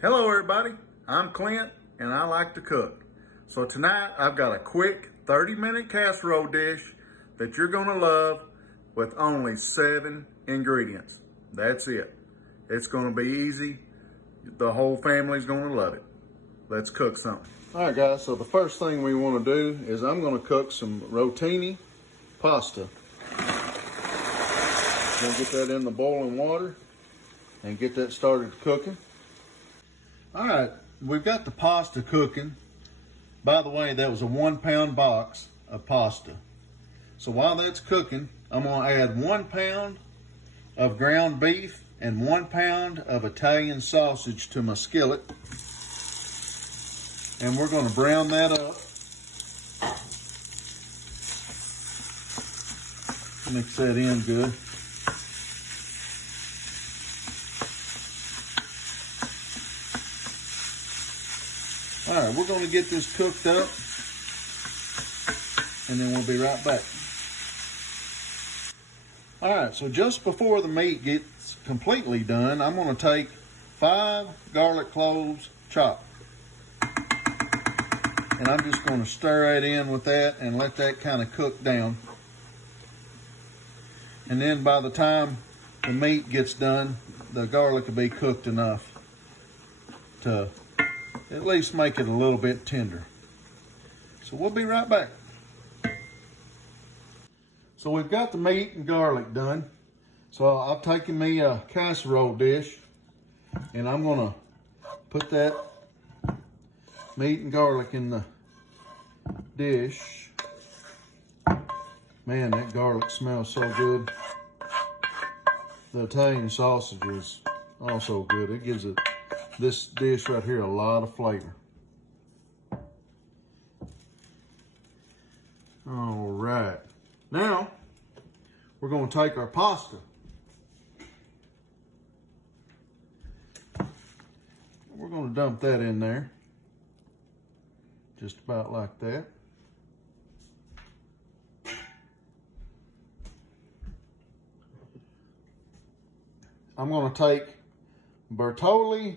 Hello everybody, I'm Clint and I like to cook. So tonight I've got a quick 30-minute casserole dish that you're gonna love with only 7 ingredients. That's it. It's gonna be easy. The whole family's gonna love it. Let's cook something. All right guys, so the first thing we wanna do is I'm gonna cook some rotini pasta. Gonna get that in the boiling water and get that started cooking. All right, we've got the pasta cooking. By the way, that was a 1 pound box of pasta. So while that's cooking, I'm gonna add 1 pound of ground beef and 1 pound of Italian sausage to my skillet. And we're gonna brown that up. Mix that in good. All right, we're gonna get this cooked up and then we'll be right back. All right, so just before the meat gets completely done, I'm gonna take 5 garlic cloves chopped. And I'm just gonna stir it in with that and let that kind of cook down. And then by the time the meat gets done, the garlic will be cooked enough to at least make it a little bit tender. So we'll be right back. So we've got the meat and garlic done. So I've taken me a casserole dish and I'm gonna put that meat and garlic in the dish. Man, that garlic smells so good. The Italian sausage is also good. It gives this dish right here a lot of flavor. All right, now we're gonna take our pasta. We're gonna dump that in there, just about like that. I'm gonna take Bertolli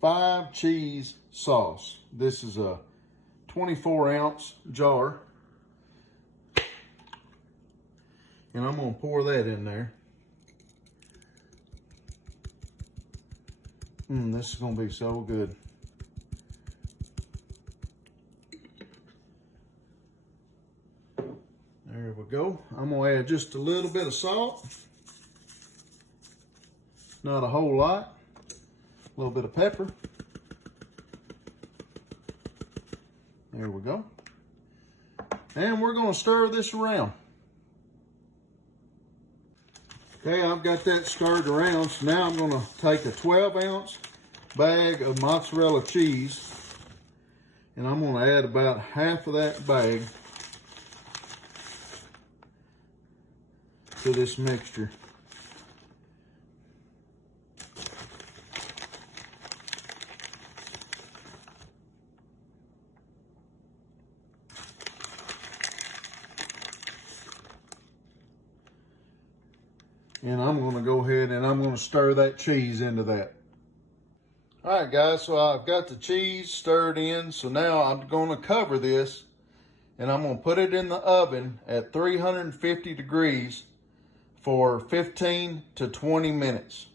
5 cheese sauce. This is a 24-ounce jar. And I'm gonna pour that in there. This is gonna be so good. There we go. I'm gonna add just a little bit of salt. Not a whole lot. A little bit of pepper. There we go. And we're gonna stir this around. Okay, I've got that stirred around. So now I'm gonna take a 12-ounce bag of mozzarella cheese and I'm gonna add about half of that bag to this mixture. And I'm gonna go ahead and I'm gonna stir that cheese into that. All right guys, so I've got the cheese stirred in. So now I'm gonna cover this and I'm gonna put it in the oven at 350 degrees for 15 to 20 minutes.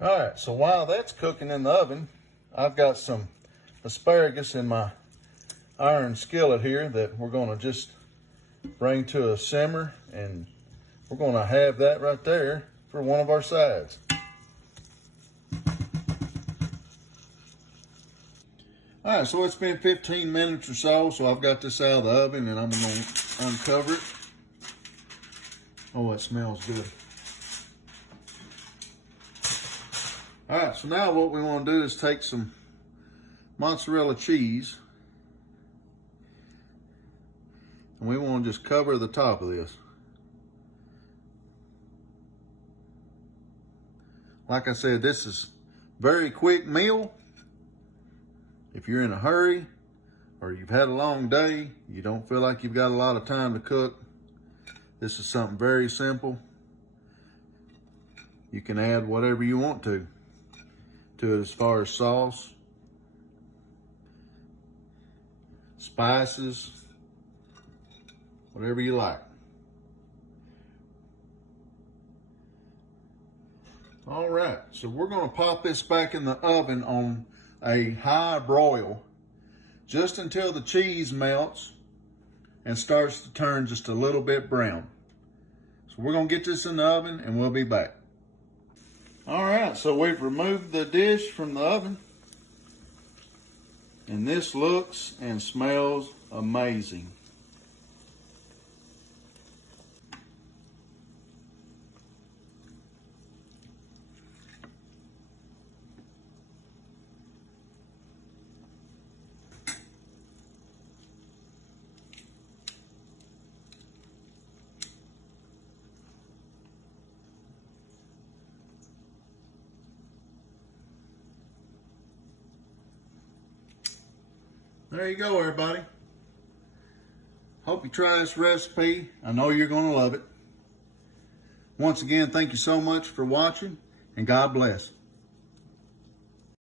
All right, so while that's cooking in the oven, I've got some asparagus in my iron skillet here that we're gonna just bring to a simmer, and we're gonna have that right there for one of our sides. All right, so it's been 15 minutes or so I've got this out of the oven and I'm gonna uncover it. Oh, it smells good. All right, so now what we wanna do is take some mozzarella cheese and we want to just cover the top of this. Like I said, this is very quick meal. If you're in a hurry or you've had a long day, you don't feel like you've got a lot of time to cook, This is something very simple. You can add whatever you want to it as far as sauce, spices, whatever you like. All right, so we're gonna pop this back in the oven on a high broil just until the cheese melts and starts to turn just a little bit brown. So we're gonna get this in the oven and we'll be back. All right, so we've removed the dish from the oven and this looks and smells amazing. There you go, everybody. Hope you try this recipe. I know you're going to love it. Once again, thank you so much for watching, and God bless.